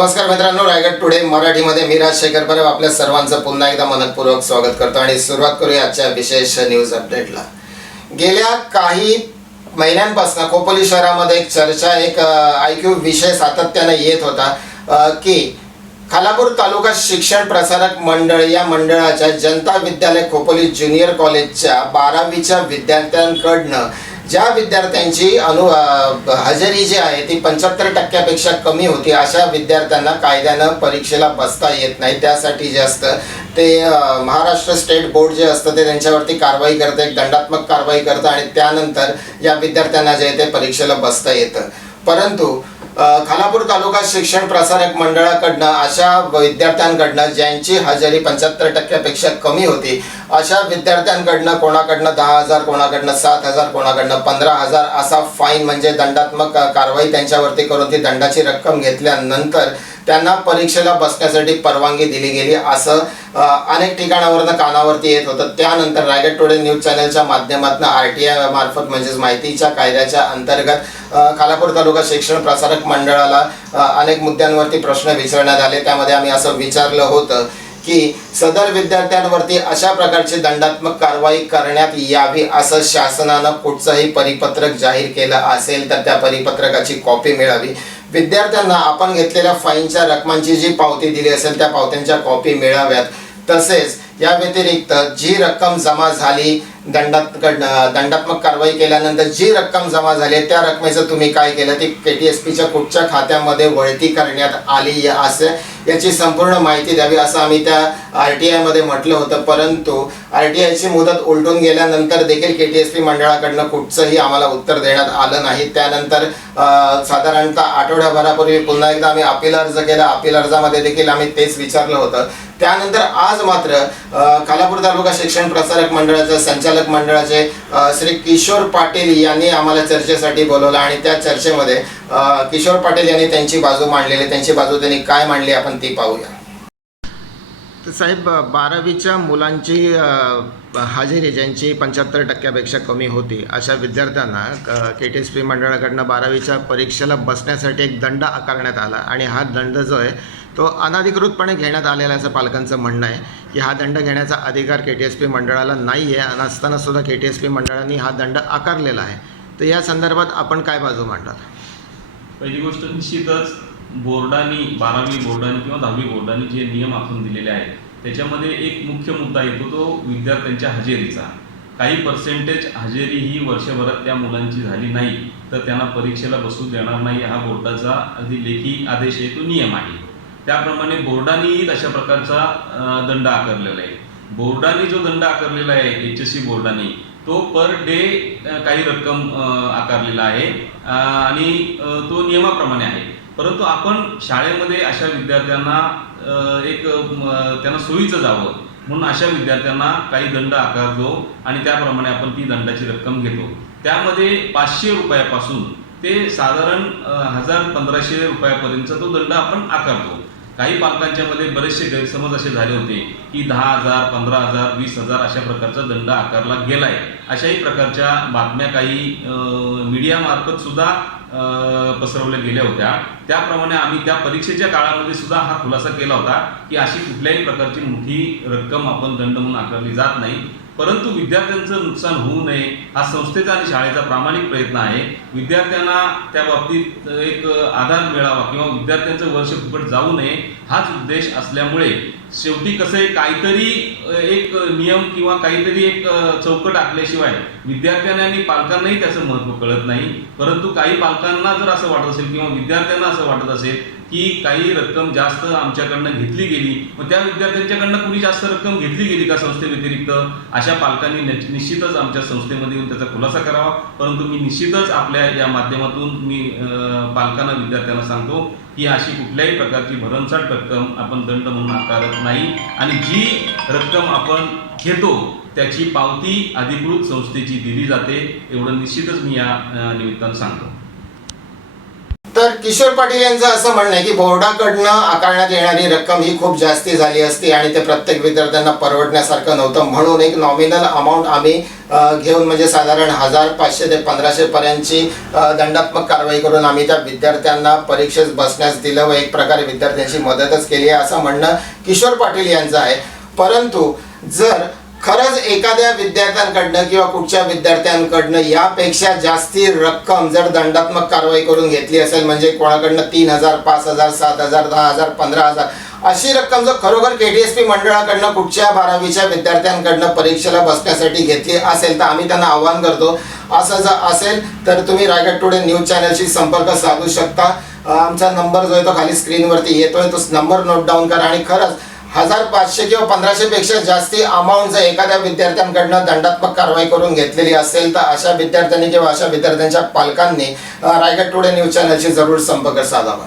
नमस्कार मित्रांनो रायगड टुडे मराठीमध्ये मी राजशेखर परब आपल्या सर्वांचं पुन्हा एकदा मनपूर्वक स्वागत करतो आणि सुरुवात करूया आजच्या विशेष न्यूज अपडेटला गेल्या काही महिन्यांपासून खोपोली शहरामध्ये एक चर्चा एक आयक्यू विषय सातत्याने येत होता की खालापूर तालुका शिक्षण प्रसारक मंडळ या मंडळाच्या जनता विद्यालय खोपोली ज्युनियर कॉलेजच्या बारावीच्या विद्यार्थ्यांकडनं ज्या विद्यार्थ्यांची अनु हजेरी जी आहे ती पंच्याहत्तर टक्क्यापेक्षा कमी होती. अशा विद्यार्थ्यांना कायद्यानं परीक्षेला बसता येत नाही. त्यासाठी जे असतं ते महाराष्ट्र स्टेट बोर्ड जे असतं ते त्यांच्यावरती कारवाई करतं एक दंडात्मक कारवाई करतं आणि त्यानंतर या विद्यार्थ्यांना जे आहे ते परीक्षेला बसता येतं. परंतु खालापूर तालुका शिक्षण प्रसारक मंडळाकडनं अशा विद्यार्थ्यांकडनं ज्यांची हजेरी पंच्याहत्तर टक्क्यापेक्षा कमी होती अशा विद्यार्थ्यांकडनं कोणाकडनं दहा हजार कोणाकडनं सात हजार कोणाकडनं पंधरा हजार असा फाईन म्हणजे दंडात्मक कारवाई त्यांच्यावरती करून ती दंडाची रक्कम घेतल्यानंतर त्यांना परीक्षेला बसण्यासाठी परवानगी दिली गेली असं अनेक ठिकाणावरनं कानावरती येत होतं. त्यानंतर रायगड टुडे न्यूज चॅनलच्या माध्यमातून आर टी आय मार्फत म्हणजेच माहितीच्या कायद्याच्या अंतर्गत खालापूर तालुका शिक्षण प्रसारक मंडळाला अनेक मुद्द्यांवरती प्रश्न विचारण्यात आले. त्यामध्ये आम्ही असं विचारलं होतं की सदर विद्यार्थ्यांवरती अशा प्रकारची दंडात्मक कारवाई करण्यात यावी असं शासनानं कुठचंही परिपत्रक जाहीर केलं असेल तर त्या परिपत्रकाची कॉपी मिळावी. विद्यार्थ्यांना आपण घेतलेल्या फाईनच्या रकमांची जी पावती दिली असेल त्या पावत्यांच्या कॉपी मिळाव्यात. तसेच या व्यतिरिक्त जी रक्कम जमा झाली दंडात दंडात्मक कारवाई केल्यानंतर जी रक्कम जमा झाली त्या रकमेचं तुम्ही काय केलं? ती के टी एस पीच्या कुठच्या खात्यामध्ये वळती करण्यात आली असे असं याची संपूर्ण माहिती द्यावी असं आम्ही त्या आर टी आयमध्ये म्हटलं होतं. परंतु आर टी आयची मुदत उलटून गेल्यानंतर देखील के टी एस पी मंडळाकडनं कुठचंही आम्हाला उत्तर देण्यात आलं नाही. त्यानंतर साधारणतः आठवड्याभरापूर्वी पुन्हा एकदा आम्ही अपील अर्ज केला. अपील अर्जामध्ये देखील आम्ही तेच विचारलं होतं. त्यानंतर आज मात्र कालापूर तालुका शिक्षण प्रसारक मंडळाचे संचालक मंडळाचे श्री किशोर पाटील यांनी आम्हाला चर्चेसाठी बोलवलं आणि त्या चर्चेमध्ये किशोर पाटील यांनी त्यांची बाजू मांडलेली. त्यांची बाजू त्यांनी काय मांडली आपण ती पाहूया. तर साहेब बारावीच्या मुलांची हजेरी ज्यांची पंच्याहत्तर टक्क्यापेक्षा कमी होती अशा विद्यार्थ्यांना के टी एस पी मंडळाकडनं बारावीच्या परीक्षेला बसण्यासाठी एक दंड आकारण्यात आला. आणि हा दंड जो आहे तो अनधिकृतपणे घेण्यात आलेला असं पालकांचं म्हणणं आहे की हा दंड घेण्याचा अधिकार के टी एस पी मंडळाला नाही आहे आणि असतानासुद्धा के टी एस पी मंडळाने हा दंड आकारलेला आहे. तर या संदर्भात आपण काय बाजू मांडणार? पहिली गोष्ट निश्चितच बोर्डाने बारावी बोर्डाने किंवा दहावी बोर्डाने जे नियम आखून दिलेले आहेत त्याच्यामध्ये एक मुख्य मुद्दा येतो तो विद्यार्थ्यांच्या हजेरीचा. काही पर्सेंटेज हजेरी ही वर्षभरात त्या मुलांची झाली नाही तर त्यांना परीक्षेला बसू देणार नाही हा बोर्डाचा अगदी लेखी आदेश आहे तो नियम आहे. त्याप्रमाणे बोर्डानेही तशा प्रकारचा दंड आकारलेला आहे. बोर्डाने जो दंड आकारलेला आहे एच एस सी बोर्डाने तो पर डे काही रक्कम आकारलेला आहे. आणि तो नियमाप्रमाणे आहे. परंतु आपण शाळेमध्ये अशा विद्यार्थ्यांना एक त्यांना सोयीचं जावं. म्हणून अशा विद्यार्थ्यांना काही दंड आकारतो आणि त्याप्रमाणे आपण ती दंडाची रक्कम घेतो. त्यामध्ये पाचशे रुपयापासून ते साधारण हजार पंधराशे रुपयापर्यंतचा तो दंड आपण आकारतो. काही पालकांच्या मध्ये बरेचसे गैरसमज असे झाले होते की दहा हजार पंधरा हजार वीस हजार अशा प्रकारचा दंड आकारला गेलाय. अशाही प्रकारच्या बातम्या काही मीडियामार्फत सुद्धा पसरवल्या गेल्या होत्या. त्याप्रमाणे आम्ही त्या परीक्षेच्या काळामध्ये सुद्धा हा खुलासा केला होता की अशी कुठल्याही प्रकारची मोठी रक्कम आपण दंड म्हणून आकारली जात नाही. परंतु विद्यार्थ्यांचं नुकसान होऊ नये हा संस्थेचा आणि शाळेचा प्रामाणिक प्रयत्न आहे. विद्यार्थ्यांना त्या बाबतीत एक आधार मिळावा किंवा विद्यार्थ्यांचं वर्ष फुकट जाऊ नये हाच उद्देश असल्यामुळे शेवटी कसं आहे काहीतरी एक नियम किंवा काहीतरी एक चौकट आखल्याशिवाय विद्यार्थ्यांना आणि पालकांनाही त्याचं महत्त्व कळत नाही. परंतु काही पालकांना जर असं वाटत असेल किंवा विद्यार्थ्यांना असं वाटत असेल की काही रक्कम जास्त आमच्याकडनं घेतली गेली मग त्या विद्यार्थ्यांच्याकडनं कुणी जास्त रक्कम घेतली गेली का संस्थेव्यतिरिक्त? अशा पालकांनी निश्चितच आमच्या संस्थेमध्ये येऊन त्याचा खुलासा करावा. परंतु मी निश्चितच आपल्या या माध्यमातून मी पालकांना विद्यार्थ्यांना सांगतो की अशी कुठल्याही प्रकारची भरमसाठ रक्कम आपण दंड म्हणून आकारत नाही आणि जी रक्कम आपण घेतो त्याची पावती अधिकृत संस्थेची दिली जाते एवढं निश्चितच मी या निमित्तानं सांगतो. किशोर पाटील यांचं असं म्हणणं आहे की बोर्डाकडनं आकारण्यात येणारी रक्कम ही खूप जास्ती झाली असती आणि ते प्रत्येक विद्यार्थ्यांना परवडण्यासारखं नव्हतं. म्हणून एक नॉमिनल अमाऊंट आम्ही घेऊन म्हणजे साधारण हजार पाचशे ते पंधराशे पर्यंतची दंडात्मक कारवाई करून आम्ही त्या विद्यार्थ्यांना परीक्षेस बसण्यास दिलं व एक प्रकारे विद्यार्थ्यांची मदतच केली आहे असं म्हणणं किशोर पाटील यांचं आहे. परंतु जर खरंच एखाद्या विद्यार्थ्यांकडनं किंवा कुठच्या विद्यार्थ्यांकडनं यापेक्षा जास्ती रक्कम जर दंडात्मक कारवाई करून घेतली असेल म्हणजे कोणाकडनं तीन हजार पाच हजार सात हजार दहा हजार पंधरा हजार अशी रक्कम जर खरोखर के टी एस पी मंडळाकडनं कुठच्या बारावीच्या विद्यार्थ्यांकडनं परीक्षेला बसण्यासाठी घेतली असेल तर आम्ही त्यांना आवाहन करतो असं जर असेल तर तुम्ही रायगड टुडे न्यूज चॅनलशी संपर्क साधू शकता. आमचा नंबर जो आहे तो खाली स्क्रीनवरती येतोय तो नंबर नोट डाऊन करा आणि खरंच हजार पाचशे किंवा पंधराशे पेक्षा जास्ती अमाऊंट जर एखाद्या विद्यार्थ्यांकडनं दंडात्मक कारवाई करून घेतलेली असेल तर अशा विद्यार्थ्यांनी किंवा अशा विद्यार्थ्यांच्या पालकांनी रायगड टुडे न्यूज चॅनलशी जरूर संपर्क साधावा.